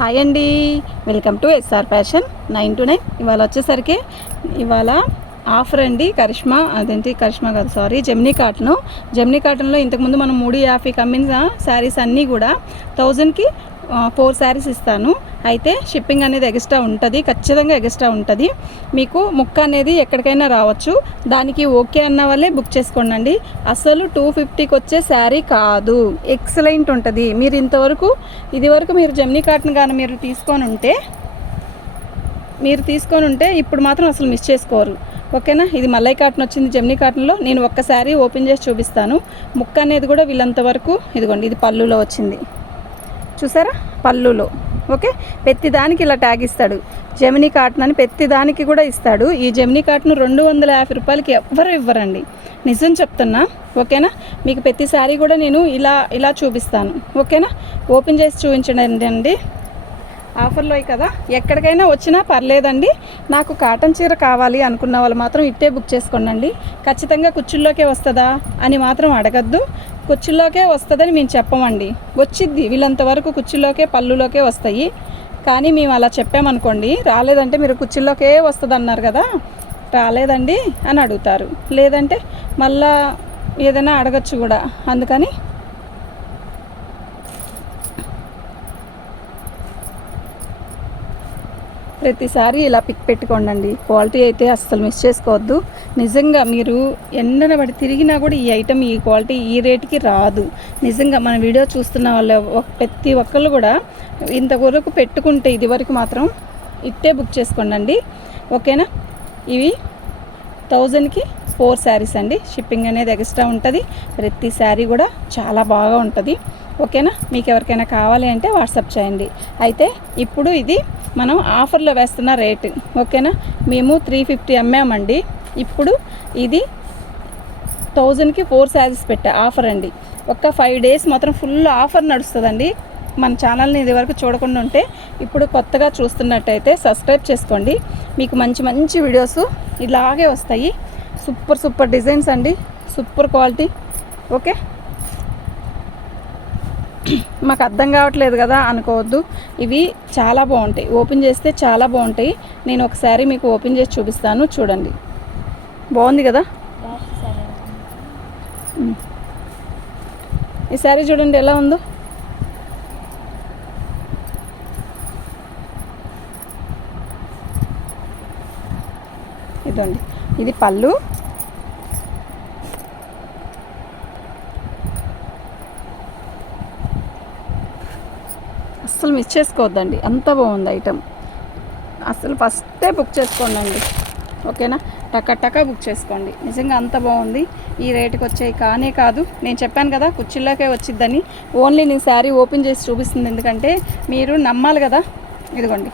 Hi అండి, welcome to SR fashion 9 to 9. ఇవాళ వచ్చేసరికి ఇవాళ ఆఫర్ అండి. కరిష్మా కాదు, సారీ, జెమినీ కాటన్లో ఇంతకుముందు మనం 350 అమ్మిన శారీస్ అన్నీ కూడా 1000కి 4 శారీస్ ఇస్తాను. అయితే షిప్పింగ్ అనేది ఎక్స్ట్రా ఉంటుంది, ఖచ్చితంగా ఎక్స్ట్రా ఉంటుంది. మీకు ముక్క అనేది ఎక్కడికైనా రావచ్చు. దానికి ఓకే అన్న వాళ్ళే బుక్ చేసుకోండి. అసలు 250కి వచ్చే శారీ కాదు, ఎక్సలెంట్ ఉంటుంది. మీరు ఇదివరకు మీరు జెమినీ కాటన్ కానీ మీరు తీసుకొని ఉంటే ఇప్పుడు మాత్రం అసలు మిస్ చేసుకోరు. ఓకేనా. ఇది మల్లై కాటన్ వచ్చింది. జెమినీ కాటన్లో నేను ఒక్క శారీ ఓపెన్ చేసి చూపిస్తాను. ముక్క అనేది కూడా వీళ్ళంతవరకు ఇదిగోండి, ఇది పళ్ళులో వచ్చింది, చూసారా, పళ్ళులో. ఓకే, ప్రతి దానికి ఇలా ట్యాగ్ ఇస్తాడు, జెమినీ కాటన్ అని ప్రతి దానికి కూడా ఇస్తాడు. ఈ జెమినీ కాటన్ 250 రూపాయలకి ఎవ్వరు ఇవ్వరండి, నిజం చెప్తున్నా. ఓకేనా. మీకు ప్రతి శారీ కూడా నేను ఇలా చూపిస్తాను. ఓకేనా, ఓపెన్ చేసి చూపించండి అండి. ఆఫర్లో కదా, ఎక్కడికైనా వచ్చినా పర్లేదండి. నాకు కాటన్ చీర కావాలి అనుకున్న వాళ్ళు మాత్రం ఇట్టే బుక్ చేసుకోండి. ఖచ్చితంగా కుచ్చుల్లోకే వస్తుందా అని మాత్రం అడగద్దు. కుచ్చుల్లోకే వస్తుందని మేము చెప్పమండి, వచ్చిద్ది. వీళ్ళంతవరకు కుచ్చుల్లోకే పళ్ళులోకే వస్తాయి. కానీ మేము అలా చెప్పామనుకోండి, రాలేదంటే మీరు కుచ్చుల్లోకే వస్తుంది అన్నారు కదా, రాలేదండి అని అడుగుతారు. లేదంటే మళ్ళా ఏదైనా అడగచ్చు కూడా. అందుకని ప్రతిసారి ఇలా పిక్ పెట్టుకోండి. క్వాలిటీ అయితే అస్సలు మిస్ చేసుకోవద్దు. నిజంగా మీరు ఎండన పడి తిరిగినా కూడా ఈ ఐటెం, ఈ క్వాలిటీ, ఈ రేటుకి రాదు. నిజంగా మన వీడియో చూస్తున్న వాళ్ళు ప్రతి ఒక్కళ్ళు కూడా ఇంతవరకు పెట్టుకుంటే ఇదివరకు మాత్రం ఇట్టే బుక్ చేసుకోండి. ఓకేనా. ఇవి 1000కి 4 శారీస్ అండి. షిప్పింగ్ అనేది ఎక్స్ట్రా ఉంటుంది. ప్రతి శారీ కూడా చాలా బాగా ఉంటుంది. ఓకేనా. మీకు ఎవరికైనా కావాలి అంటే వాట్సాప్ చేయండి. అయితే ఇప్పుడు ఇది మనం ఆఫర్లో వేస్తున్న రేటు. ఓకేనా. మేము 350 అమ్మామండి. ఇప్పుడు ఇది 1000కి 4 శారీస్ పెట్టా ఆఫర్ అండి. ఒక 5 days మాత్రం ఫుల్ ఆఫర్ నడుస్తుందండి. మన ఛానల్ని ఇదివరకు చూడకుండా ఉంటే ఇప్పుడు కొత్తగా చూస్తున్నట్టయితే సబ్స్క్రైబ్ చేసుకోండి. మీకు మంచి మంచి వీడియోస్ ఇలాగే వస్తాయి. సూపర్ డిజైన్స్ అండి, సూపర్ క్వాలిటీ. ఓకే, మాకు అర్థం కావట్లేదు కదా అనుకోవద్దు. ఇవి చాలా బాగుంటాయి, ఓపెన్ చేస్తే చాలా బాగుంటాయి. నేను ఒకసారి మీకు ఓపెన్ చేసి చూపిస్తాను, చూడండి. బాగుంది కదా ఈ శారీ, చూడండి ఎలా ఉందో. ఇదండి, ఇది పళ్ళు. అస్సలు మిస్ చేసుకోవద్దండి, అంత బాగుంది ఐటెం. అసలు ఫస్టే బుక్ చేసుకోండి. ఓకేనా. టకా బుక్ చేసుకోండి. నిజంగా అంత బాగుంది. ఈ రేటుకి వచ్చాయి కానే కాదు. నేను చెప్పాను కదా కుర్చీలోకే వచ్చిద్దని. ఓన్లీ నేను శారీ ఓపెన్ చేసి చూపిస్తుంది ఎందుకంటే మీరు నమ్మాలి కదా. ఇదిగోండి,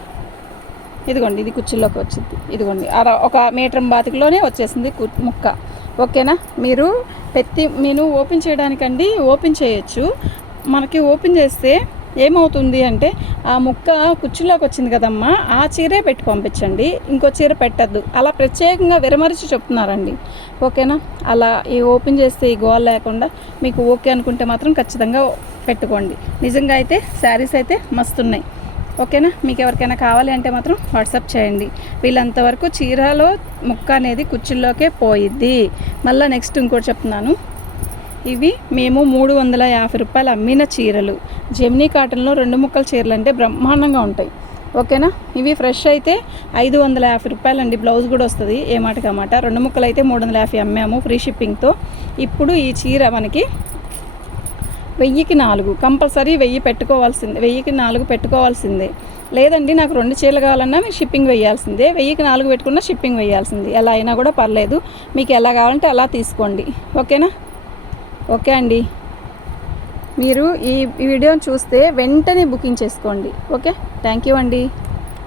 ఇది కుర్చీలోకి వచ్చింది. ఇదిగోండి, 1 మీటర్ బాతికలోనే వచ్చేసింది ముక్క. ఓకేనా. నేను ఓపెన్ చేయడానికండి ఓపెన్ చేయొచ్చు. మనకి ఓపెన్ చేస్తే ఏమవుతుంది అంటే ఆ ముక్క కుర్చీలోకి వచ్చింది కదమ్మా, ఆ చీరే పెట్టి పంపించండి, ఇంకో చీర పెట్టద్దు, అలా ప్రత్యేకంగా విరమరిచి చెప్తున్నారండి. ఓకేనా. అలా ఈ ఓపెన్ చేస్తే ఈ గోల్ లేకుండా మీకు ఓకే అనుకుంటే మాత్రం ఖచ్చితంగా పెట్టుకోండి. నిజంగా అయితే శారీస్ అయితే మస్తున్నాయి. ఓకేనా. మీకు ఎవరికైనా కావాలి అంటే మాత్రం వాట్సాప్ చేయండి. వీళ్ళంతవరకు చీరలో ముక్క అనేది కుర్చీల్లోకే పోయిద్ది. మళ్ళీ నెక్స్ట్ ఇంకోటి చెప్తున్నాను, ఇవి మేము 350 రూపాయలు అమ్మిన చీరలు. జెమినీ కాటన్లో 2 ముక్కల చీరలు అంటే బ్రహ్మాండంగా ఉంటాయి. ఓకేనా. ఇవి ఫ్రెష్ అయితే 550 రూపాయలు అండి. బ్లౌజ్ కూడా వస్తుంది, ఏ మాటకి అన్నమాట. 2 ముక్కలు అయితే 350 అమ్మాము ఫ్రీ షిప్పింగ్తో. ఇప్పుడు ఈ చీర మనకి 1000కి 4, కంపల్సరీ 1000 పెట్టుకోవాల్సిందే. 1000కి 4 పెట్టుకోవాల్సిందే. లేదండి నాకు 2 చీరలు కావాలన్నా మీకు షిప్పింగ్ వేయాల్సిందే. 1000కి 4 పెట్టుకున్నా షిప్పింగ్ వేయాల్సింది. ఎలా అయినా కూడా పర్లేదు, మీకు ఎలా కావాలంటే అలా తీసుకోండి. ఓకేనా. ఓకే అండి, మీరు ఈ వీడియోని చూస్తే వెంటనే బుకింగ్ చేసుకోండి. ఓకే, థ్యాంక్ యూ అండి.